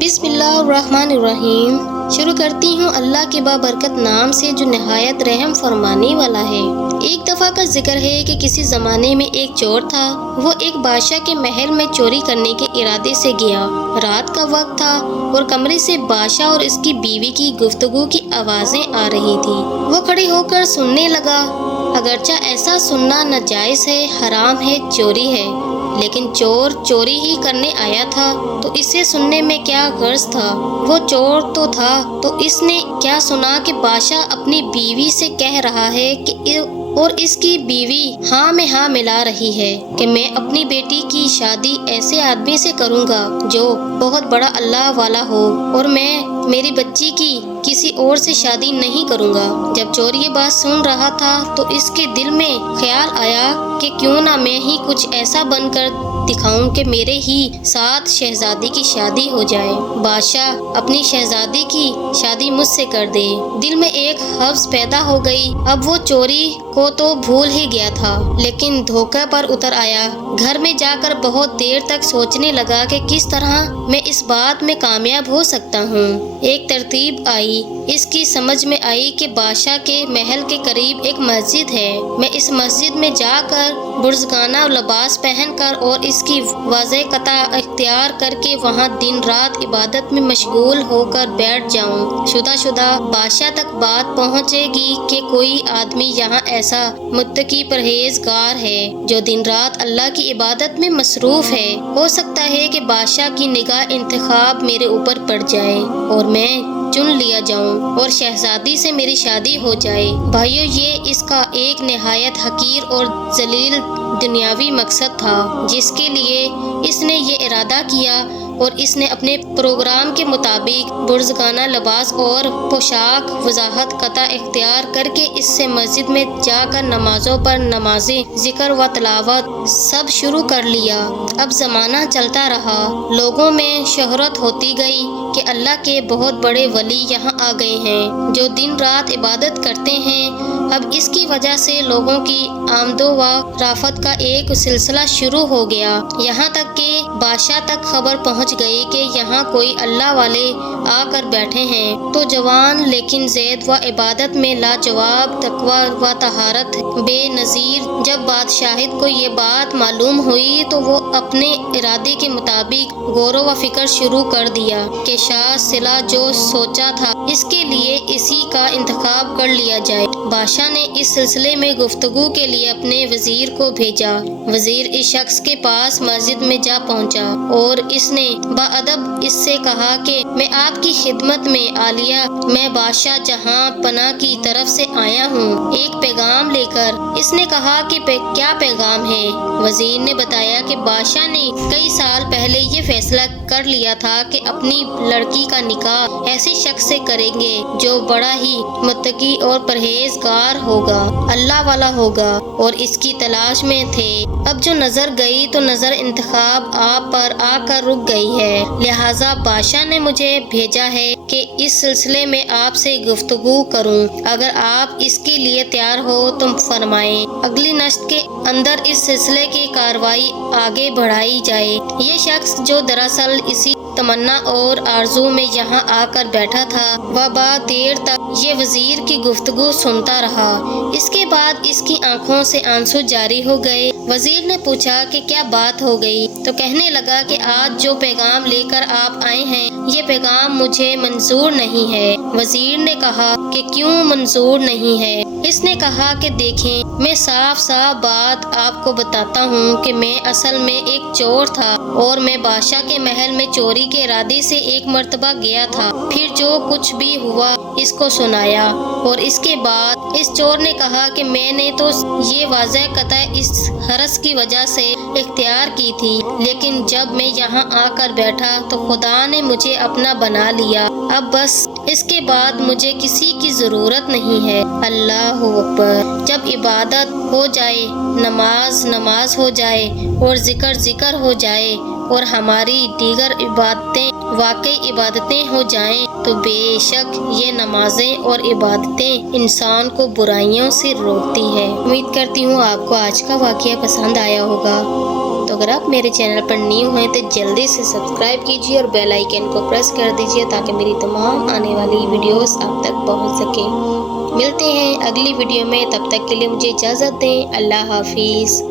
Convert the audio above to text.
بسم اللہ الرحمن الرحیم۔ شروع کرتی ہوں اللہ کے بابرکت نام سے جو نہایت رحم فرمانے والا ہے۔ ایک دفعہ کا ذکر ہے کہ کسی زمانے میں ایک چور تھا۔ وہ ایک بادشاہ کے محل میں چوری کرنے کے ارادے سے گیا۔ رات کا وقت تھا اور کمرے سے بادشاہ اور اس کی بیوی کی گفتگو کی آوازیں آ رہی تھی۔ وہ کھڑے ہو کر سننے لگا۔ اگرچہ ایسا سننا ناجائز ہے، حرام ہے، چوری ہے، لیکن چور چوری ہی کرنے آیا تھا تو اسے سننے میں کیا غرض تھا؟ وہ چور تو تھا، تو اس نے کیا سنا کہ بادشاہ اپنی بیوی سے کہہ رہا ہے کہ اور اس کی بیوی ہاں میں ہاں ملا رہی ہے کہ میں اپنی بیٹی کی شادی ایسے آدمی سے کروں گا جو بہت بڑا اللہ والا ہو، اور میں میری بچی کی کسی اور سے شادی نہیں کروں گا۔ جب چور یہ بات سن رہا تھا تو اس کے دل میں خیال آیا کہ کیوں نہ میں ہی کچھ ایسا بن کر دکھاؤں کہ میرے ہی ساتھ شہزادی کی شادی ہو جائے۔ بادشاہ اپنی شہزادی کی شادی مجھ سے کر دے۔ دل میں ایک حوث پیدا ہو گئی۔ اب وہ چوری کو تو بھول ہی گیا تھا، لیکن دھوکے پر اتر آیا۔ گھر میں جا کر بہت دیر تک سوچنے لگا کہ کس طرح میں اس بات میں کامیاب ہو سکتا ہوں۔ ایک ترتیب آئی۔ اس کی سمجھ میں آئی کہ بادشاہ کے محل کے قریب ایک مسجد ہے۔ میں اس مسجد میں جا کر بزرگانہ لباس پہن کر اور اس کی واضح قطع اختیار کر کے وہاں دن رات عبادت میں مشغول ہو کر بیٹھ جاؤں۔ شدہ بادشاہ تک بات پہنچے گی کہ کوئی آدمی یہاں ایسا متقی پرہیزگار ہے جو دن رات اللہ کی عبادت میں مصروف ہے۔ ہو سکتا ہے کہ بادشاہ کی نگاہ انتخاب میرے اوپر پڑ جائے اور میں چن لیا جاؤں اور شہزادی سے میری شادی ہو جائے۔ بھائیو، یہ اس کا ایک نہایت حقیر اور ذلیل دنیاوی مقصد تھا جس کے لیے اس نے یہ ارادہ کیا، اور اس نے اپنے پروگرام کے مطابق بزرگانہ لباس اور پوشاک وضاحت قطع اختیار کر کے اس سے مسجد میں جا کر نمازوں پر نمازیں، ذکر و تلاوت سب شروع کر لیا۔ اب زمانہ چلتا رہا، لوگوں میں شہرت ہوتی گئی کہ اللہ کے بہت بڑے ولی یہاں آ گئے ہیں جو دن رات عبادت کرتے ہیں۔ اب اس کی وجہ سے لوگوں کی آمد و رفت کا ایک سلسلہ شروع ہو گیا، یہاں تک کہ بادشاہ تک خبر پہنچ گئی کہ یہاں کوئی اللہ والے آ کر بیٹھے ہیں۔ تو جوان لیکن زید و عبادت میں لاجواب، تقویٰ و طہارت بے نظیر، جب بادشاہت کو یہ بات معلوم ہوئی تو وہ اپنے ارادے کے مطابق غور و فکر شروع کر دیا کہ شاہ صلہ جو سوچا تھا اس کے لیے اسی کا انتخاب کر لیا جائے۔ بادشاہ نے اس سلسلے میں گفتگو کے لیے اپنے وزیر کو بھیجا۔ وزیر اس شخص کے پاس مسجد میں جا پہنچا اور اس نے باادب اس سے کہا کہ میں آپ کی خدمت میں عالیہ، میں بادشاہ جہاں پناہ کی طرف سے آیا ہوں ایک پیغام لے کر۔ اس نے کہا کہ کیا پیغام ہے؟ وزیر نے بتایا کہ بادشاہ نے کئی سال پہلے یہ فیصلہ کر لیا تھا کہ اپنی لڑکی کا نکاح ایسے شخص سے کریں گے جو بڑا ہی متقی اور پرہیزگار ہوگا، اللہ والا ہوگا، اور اس کی تلاش میں تھے۔ اب جو نظر گئی تو نظر انتخاب آپ پر آ کر رک گئی ہے، لہٰذا بادشاہ نے مجھے بھیجا ہے کہ اس سلسلے میں آپ سے گفتگو کروں۔ اگر آپ اس کے لیے تیار ہو تو فرمائیں، اگلی نشست کے اندر اس سلسلے کی کارروائی آگے بڑھائی جائے۔ یہ شخص جو دراصل اسی تمنا اور آرزو میں یہاں آ کر بیٹھا تھا، وہ بہت دیر تک یہ وزیر کی گفتگو سنتا رہا۔ اس کے بعد اس کی آنکھوں سے آنسو جاری ہو گئے۔ وزیر نے پوچھا کہ کیا بات ہو گئی تو کہنے لگا کہ آج جو پیغام لے کر آپ آئے ہیں یہ پیغام مجھے منظور نہیں ہے۔ وزیر نے کہا کہ کیوں منظور نہیں ہے؟ اس نے کہا کہ دیکھیں، میں صاف بات آپ کو بتاتا ہوں کہ میں اصل میں ایک چور تھا اور میں بادشاہ کے محل میں چوری کے ارادے سے ایک مرتبہ گیا تھا، پھر جو کچھ بھی ہوا اس کو سنایا، اور اس کے بعد اس چور نے کہا کہ میں نے تو یہ واضح قطع اس حرص کی وجہ سے اختیار کی تھی، لیکن جب میں یہاں آ کر بیٹھا تو خدا نے مجھے اپنا بنا لیا۔ اب بس اس کے بعد مجھے کسی کی ضرورت نہیں ہے۔ اللہ اکبر۔ جب عبادت ہو جائے، نماز ہو جائے اور ذکر ہو جائے اور ہماری دیگر عبادتیں واقعی عبادتیں ہو جائیں تو بے شک یہ نمازیں اور عبادتیں انسان کو برائیوں سے روکتی ہے۔ امید کرتی ہوں آپ کو آج کا واقعہ پسند آیا ہوگا۔ تو اگر آپ میرے چینل پر نیو ہیں تو جلدی سے سبسکرائب کیجیے اور بیل آئیکن کو پریس کر دیجیے تاکہ میری تمام آنے والی ویڈیوز آپ تک پہنچ سکیں۔ ملتے ہیں اگلی ویڈیو میں، تب تک کے لیے مجھے اجازت دیں۔ اللہ حافظ۔